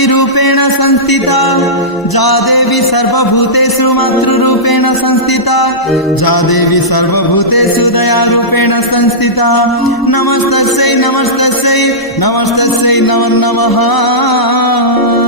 शक्तिरूपेण संस्थिता जा देवी सर्वभूतेषु मातृरूपेण संस्थिता जा देवी सर्वभूतेषु दयारूपेण संस्थिता नमस्तस्यै नमस्तस्यै नमस्तस्यै नमो नमः।